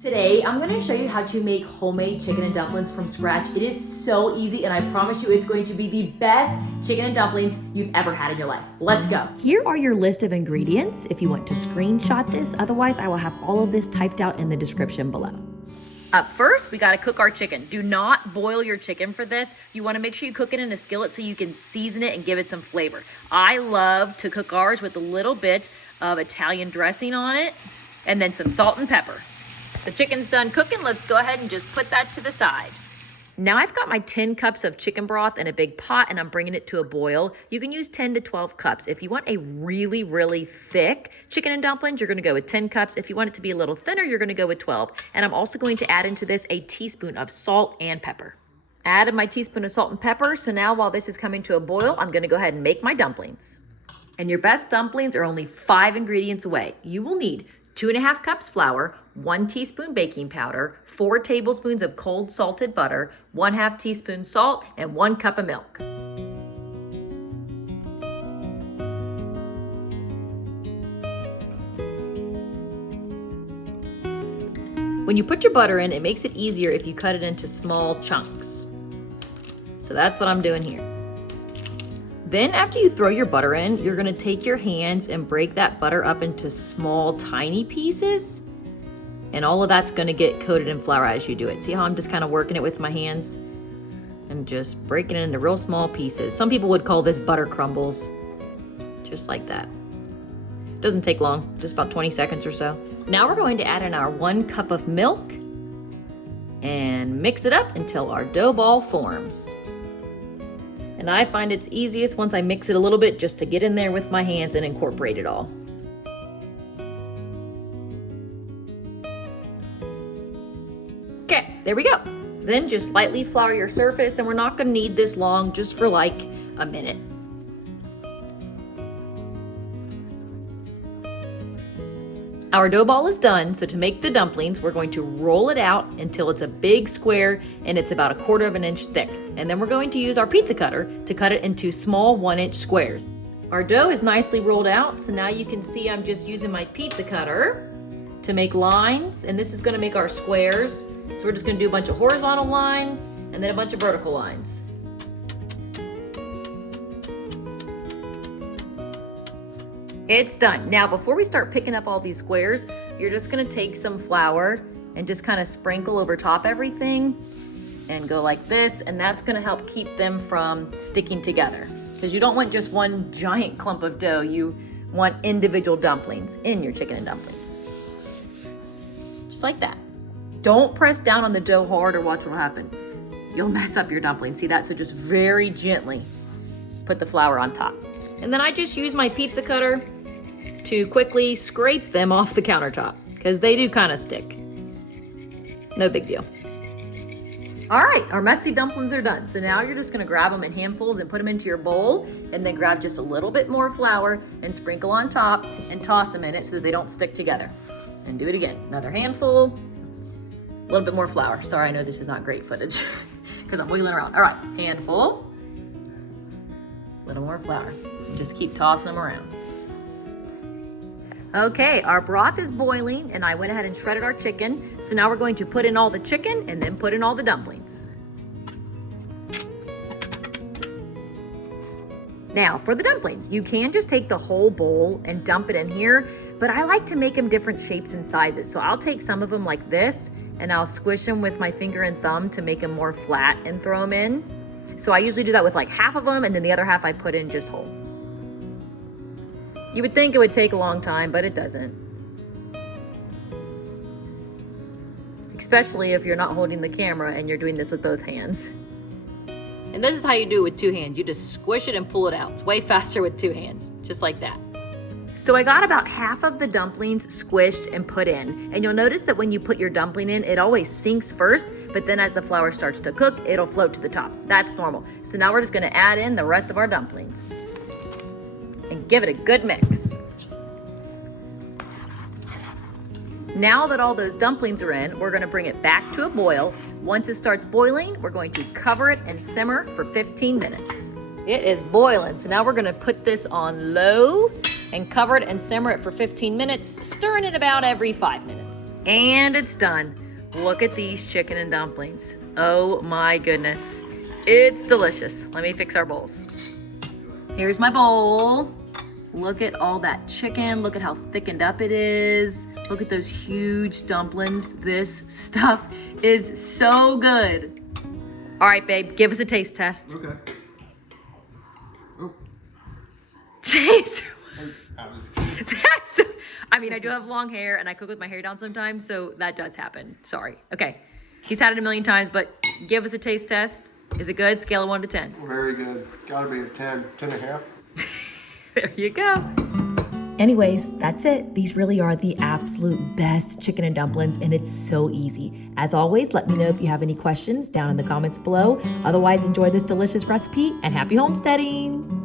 Today, I'm going to show you how to make homemade chicken and dumplings from scratch. It is so easy, and I promise you it's going to be the best chicken and dumplings you've ever had in your life. Let's go. Here are your list of ingredients if you want to screenshot this. Otherwise, I will have all of this typed out in the description below. Up first, we got to cook our chicken. Do not boil your chicken for this. You want to make sure you cook it in a skillet so you can season it and give it some flavor. I love to cook ours with a little bit of Italian dressing on it and then some salt and pepper. The chicken's done cooking. Let's go ahead and just put that to the side. Now I've got my 10 cups of chicken broth in a big pot and I'm bringing it to a boil. You can use 10 to 12 cups. If you want a really, really thick chicken and dumplings, you're gonna go with 10 cups. If you want it to be a little thinner, you're gonna go with 12. And I'm also going to add into this a teaspoon of salt and pepper. Added my teaspoon of salt and pepper. So now while this is coming to a boil, I'm gonna go ahead and make my dumplings. And your best dumplings are only 5 ingredients away. You will need 2.5 cups flour, 1 teaspoon baking powder, 4 tablespoons of cold salted butter, 1/2 teaspoon salt, and 1 cup of milk. When you put your butter in, it makes it easier if you cut it into small chunks. So that's what I'm doing here. Then after you throw your butter in, you're gonna take your hands and break that butter up into small, tiny pieces. And all of that's gonna get coated in flour as you do it. See how I'm just kind of working it with my hands? And just breaking it into real small pieces. Some people would call this butter crumbles. Just like that. Doesn't take long, just about 20 seconds or so. Now we're going to add in our 1 cup of milk and mix it up until our dough ball forms. And I find it's easiest once I mix it a little bit just to get in there with my hands and incorporate it all. Okay, there we go. Then just lightly flour your surface, and we're not gonna need this long, just for like a minute. Our dough ball is done, so to make the dumplings, we're going to roll it out until it's a big square and it's about 1/4 inch thick. And then we're going to use our pizza cutter to cut it into small 1-inch squares. Our dough is nicely rolled out, so now you can see I'm just using my pizza cutter to make lines, and this is gonna make our squares. So we're just gonna do a bunch of horizontal lines and then a bunch of vertical lines. It's done. Now, before we start picking up all these squares, you're just gonna take some flour and just kind of sprinkle over top everything and go like this, and that's gonna help keep them from sticking together. Because you don't want just one giant clump of dough, you want individual dumplings in your chicken and dumplings. Just like that. Don't press down on the dough hard or watch what will happen. You'll mess up your dumplings. See that? So just very gently put the flour on top. And then I just use my pizza cutter to quickly scrape them off the countertop because they do kind of stick. No big deal. All right, our messy dumplings are done. So now you're just gonna grab them in handfuls and put them into your bowl, and then grab just a little bit more flour and sprinkle on top and toss them in it so that they don't stick together. And do it again. Another handful, a little bit more flour. Sorry, I know this is not great footage because I'm wheeling around. All right, handful, a little more flour. Just keep tossing them around. Okay, our broth is boiling and I went ahead and shredded our chicken. So now we're going to put in all the chicken and then put in all the dumplings. Now for the dumplings, you can just take the whole bowl and dump it in here, but I like to make them different shapes and sizes. So I'll take some of them like this and I'll squish them with my finger and thumb to make them more flat and throw them in. So I usually do that with like half of them and then the other half I put in just whole. You would think it would take a long time, but it doesn't. Especially if you're not holding the camera and you're doing this with both hands. And this is how you do it with 2 hands. You just squish it and pull it out. It's way faster with 2 hands, just like that. So I got about half of the dumplings squished and put in. And you'll notice that when you put your dumpling in, it always sinks first, but then as the flour starts to cook, it'll float to the top. That's normal. So now we're just gonna add in the rest of our dumplings and give it a good mix. Now that all those dumplings are in, we're gonna bring it back to a boil. Once it starts boiling, we're going to cover it and simmer for 15 minutes. It is boiling, so now we're gonna put this on low and cover it and simmer it for 15 minutes, stirring it about every 5 minutes. And it's done. Look at these chicken and dumplings. Oh my goodness. It's delicious. Let me fix our bowls. Here's my bowl. Look at all that chicken. Look at how thickened up it is. Look at those huge dumplings. This stuff is so good. All right, babe, give us a taste test. Okay. Oh, Jeez. I was kidding. I mean, I do have long hair and I cook with my hair down sometimes, so that does happen. Sorry. Okay. He's had it a million times, but give us a taste test. Is it good? Scale of 1 to 10. Very good. Gotta be a 10, 10 and a half. There you go. Anyways, that's it. These really are the absolute best chicken and dumplings, and it's so easy. As always, let me know if you have any questions down in the comments below. Otherwise, enjoy this delicious recipe and happy homesteading.